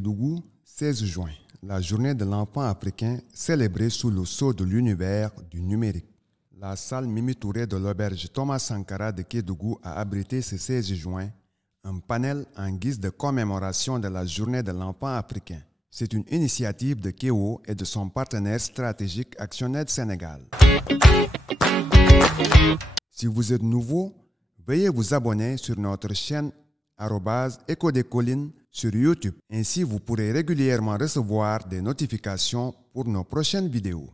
Kédougou, 16 juin, la journée de l'enfant africain célébrée sous le sceau de l'univers du numérique. La salle Mimi Touré de l'auberge Thomas Sankara de Kédougou a abrité ce 16 juin un panel en guise de commémoration de la journée de l'enfant africain. C'est une initiative de Kéo et de son partenaire stratégique ActionAid Sénégal. Si vous êtes nouveau, veuillez vous abonner sur notre chaîne @Écho des Collines sur YouTube. Ainsi, vous pourrez régulièrement recevoir des notifications pour nos prochaines vidéos.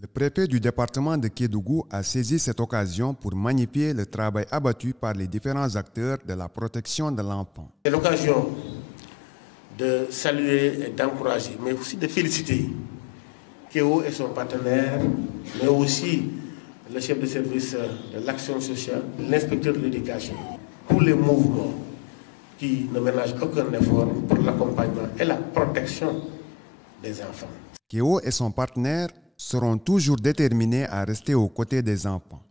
Le préfet du département de Kédougou a saisi cette occasion pour magnifier le travail abattu par les différents acteurs de la protection de l'enfant. C'est l'occasion de saluer et d'encourager, mais aussi de féliciter Kéo et son partenaire, mais aussi le chef de service de l'action sociale, l'inspecteur de l'éducation, tous les mouvements qui ne ménagent aucun effort pour l'accompagnement et la protection des enfants. Kéo et son partenaire seront toujours déterminés à rester aux côtés des enfants.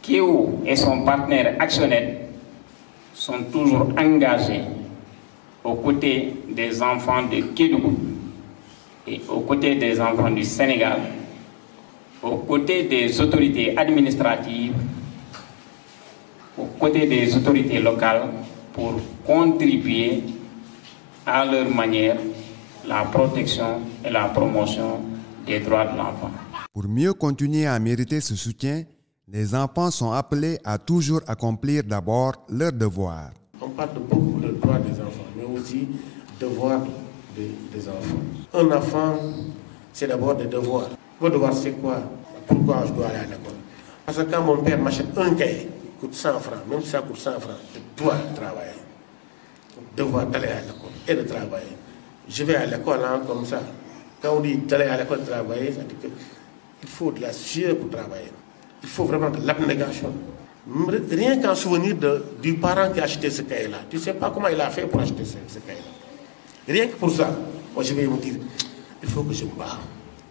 Kéo et son partenaire ActionAid sont toujours engagés aux côtés des enfants de Kédougou et aux côtés des enfants du Sénégal, aux côtés des autorités administratives, aux côtés des autorités locales pour contribuer à leur manière la protection et la promotion des droits de l'enfant. Pour mieux continuer à mériter ce soutien, les enfants sont appelés à toujours accomplir d'abord leurs devoirs. On parle de beaucoup de droits des enfants, mais aussi devoirs des enfants. Un enfant, c'est d'abord des devoirs. Vos devoirs, c'est quoi? Pourquoi je dois aller à l'école? Parce que quand mon père m'achète un cahier, coûte 100 francs, même si ça coûte 100 francs, je dois travailler. Devoir d'aller à l'école et de travailler. Je vais à l'école comme ça. Quand on dit d'aller à l'école travailler, ça dit qu'il faut de la sueur pour travailler. Il faut vraiment de l'abnégation. Rien qu'en souvenir du parent qui a acheté ce cahier-là. Tu ne sais pas comment il a fait pour acheter ce cahier-là. Rien que pour ça, moi je vais me dire, il faut que je me bats.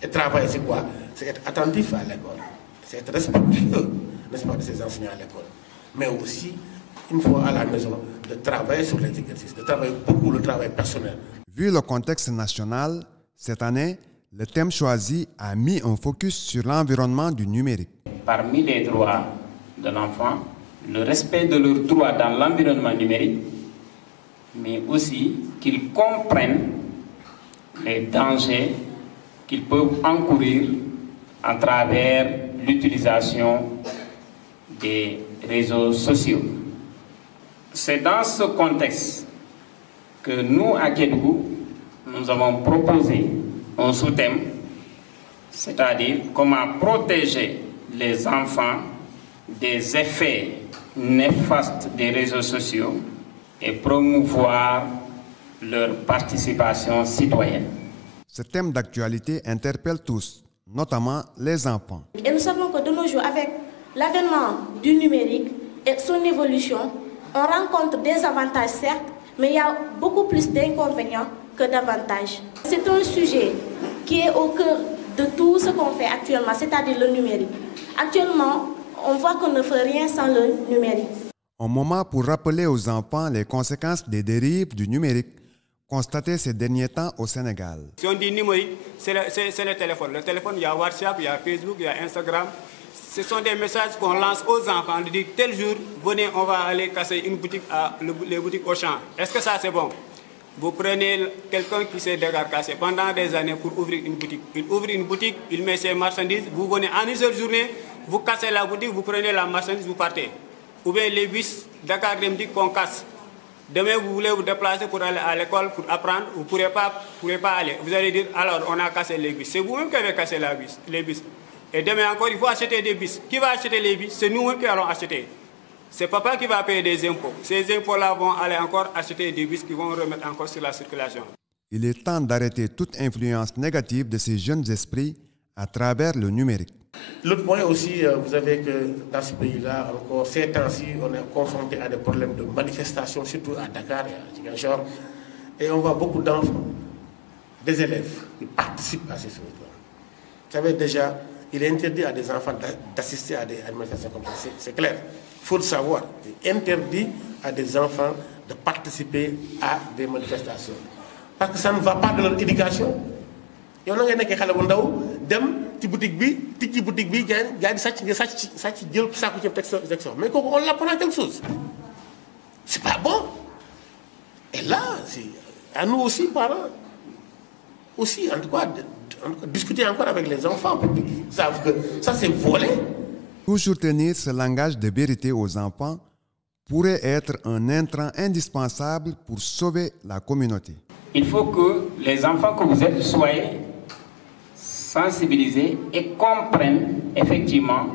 Et travailler, c'est quoi? C'est être attentif à l'école. C'est être respectueux, n'est-ce pas, de ses enseignants à l'école. Mais aussi, une fois à la maison, de travailler sur les exercices, de travailler beaucoup le travail personnel. Vu le contexte national, cette année, le thème choisi a mis un focus sur l'environnement du numérique. Parmi les droits de l'enfant, le respect de leurs droits dans l'environnement numérique, mais aussi qu'ils comprennent les dangers qu'ils peuvent encourir à travers l'utilisation des réseaux sociaux. C'est dans ce contexte que nous, à Kédougou, nous avons proposé un sous-thème, c'est-à-dire comment protéger les enfants des effets néfastes des réseaux sociaux et promouvoir leur participation citoyenne. Ce thème d'actualité interpelle tous, notamment les enfants. Et nous savons que de nos jours, avec l'avènement du numérique et son évolution, on rencontre des avantages certes, mais il y a beaucoup plus d'inconvénients que d'avantages. C'est un sujet qui est au cœur de tout ce qu'on fait actuellement, c'est-à-dire le numérique. Actuellement, on voit qu'on ne fait rien sans le numérique. Un moment pour rappeler aux enfants les conséquences des dérives du numérique constatées ces derniers temps au Sénégal. Si on dit numérique, c'est le téléphone. Le téléphone, il y a WhatsApp, il y a Facebook, il y a Instagram. Ce sont des messages qu'on lance aux enfants, de dire tel jour, venez, on va aller casser une boutique les boutiques au champ. Est-ce que ça c'est bon? Vous prenez quelqu'un qui s'est décarcassé pendant des années pour ouvrir une boutique. Il ouvre une boutique, il met ses marchandises, vous venez en une seule journée, vous cassez la boutique, vous prenez la marchandise, vous partez. Ou bien les bus Dakar Demdik qu'on casse. Demain, vous voulez vous déplacer pour aller à l'école, pour apprendre, vous ne pourrez pas aller. Vous allez dire, alors on a cassé les bus. C'est vous-même qui avez cassé les bus. Et demain encore, il faut acheter des bus. Qui va acheter les bus? C'est nous-mêmes qui allons acheter. C'est papa qui va payer des impôts. Ces impôts-là vont aller encore acheter des bus qui vont remettre encore sur la circulation. Il est temps d'arrêter toute influence négative de ces jeunes esprits à travers le numérique. L'autre point aussi, vous savez que dans ce pays-là, encore ces temps-ci, on est confronté à des problèmes de manifestation, surtout à Dakar et à Ziguinchor. Et on voit beaucoup d'enfants, des élèves qui participent à ces choses-là. Vous savez déjà, il est interdit à des enfants d'assister à des manifestations comme ça, c'est clair. Il faut le savoir. Il est interdit à des enfants de participer à des manifestations. Parce que ça ne va pas de leur éducation. yow na ngay nekkee xale bu ndaw dem ci boutique bi tijji boutique bi gars di sàcc nga sàcc jël saako ceeb teg sa mais kooku on l'apprend quelque chose c'est pas bon. Et là c'est à nous aussi parents aussi en tout cas discuter encore avec les enfants pour qu'ils savent que ça c'est volé. Toujours tenir ce langage de vérité aux enfants pourrait être un intrant indispensable pour sauver la communauté. Il faut que les enfants que vous êtes soient sensibilisés et comprennent effectivement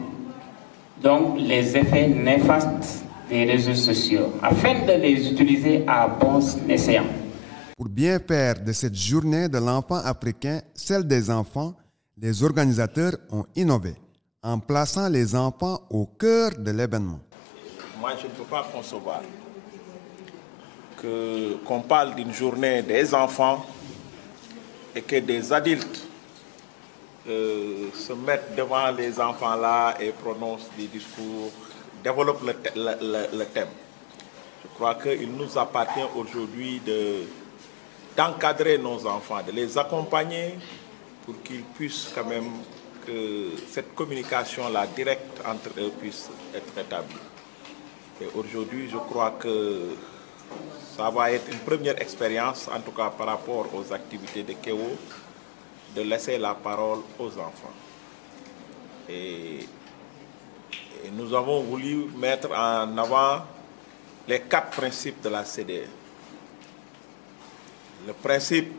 donc les effets néfastes des réseaux sociaux afin de les utiliser à bon escient. Pour bien faire de cette journée de l'enfant africain celle des enfants, les organisateurs ont innové en plaçant les enfants au cœur de l'événement. Moi, je ne peux pas concevoir qu'on parle d'une journée des enfants et que des adultes se mettent devant les enfants là et prononcent des discours, développent le thème. Je crois qu'il nous appartient aujourd'hui d'encadrer nos enfants, de les accompagner pour qu'ils puissent quand même que cette communication-là directe entre eux puisse être établie. Et aujourd'hui, je crois que ça va être une première expérience, en tout cas par rapport aux activités de KEO, de laisser la parole aux enfants. Et nous avons voulu mettre en avant les 4 principes de la CDE. Le principe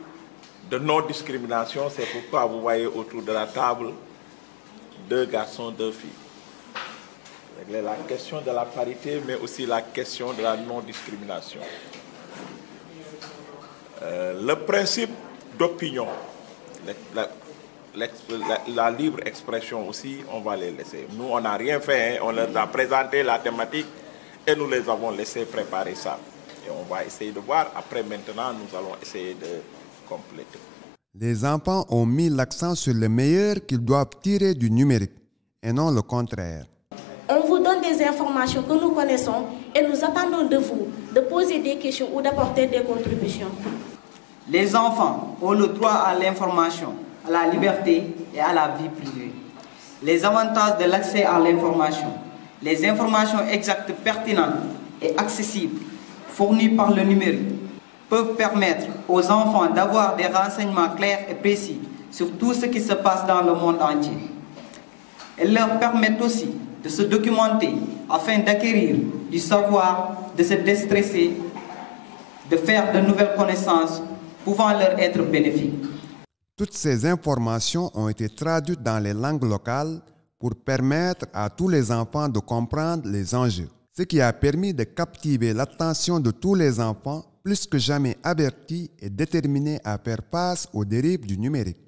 de non-discrimination, c'est pourquoi vous voyez autour de la table 2 garçons, 2 filles. Régler la question de la parité, mais aussi la question de la non-discrimination. Le principe d'opinion, la libre expression aussi, on va les laisser. Nous, on n'a rien fait, hein. On leur a présenté la thématique et nous les avons laissé préparer ça. Et on va essayer de voir. Après, maintenant, nous allons essayer de compléter. Les enfants ont mis l'accent sur le meilleur qu'ils doivent tirer du numérique et non le contraire. On vous donne des informations que nous connaissons et nous attendons de vous de poser des questions ou d'apporter des contributions. Les enfants ont le droit à l'information, à la liberté et à la vie privée. Les avantages de l'accès à l'information, les informations exactes, pertinentes et accessibles fournies par le numérique peuvent permettre aux enfants d'avoir des renseignements clairs et précis sur tout ce qui se passe dans le monde entier. Elles leur permettent aussi de se documenter afin d'acquérir du savoir, de se déstresser, de faire de nouvelles connaissances pouvant leur être bénéfiques. Toutes ces informations ont été traduites dans les langues locales pour permettre à tous les enfants de comprendre les enjeux, ce qui a permis de captiver l'attention de tous les enfants plus que jamais avertis et déterminés à faire face aux dérives du numérique.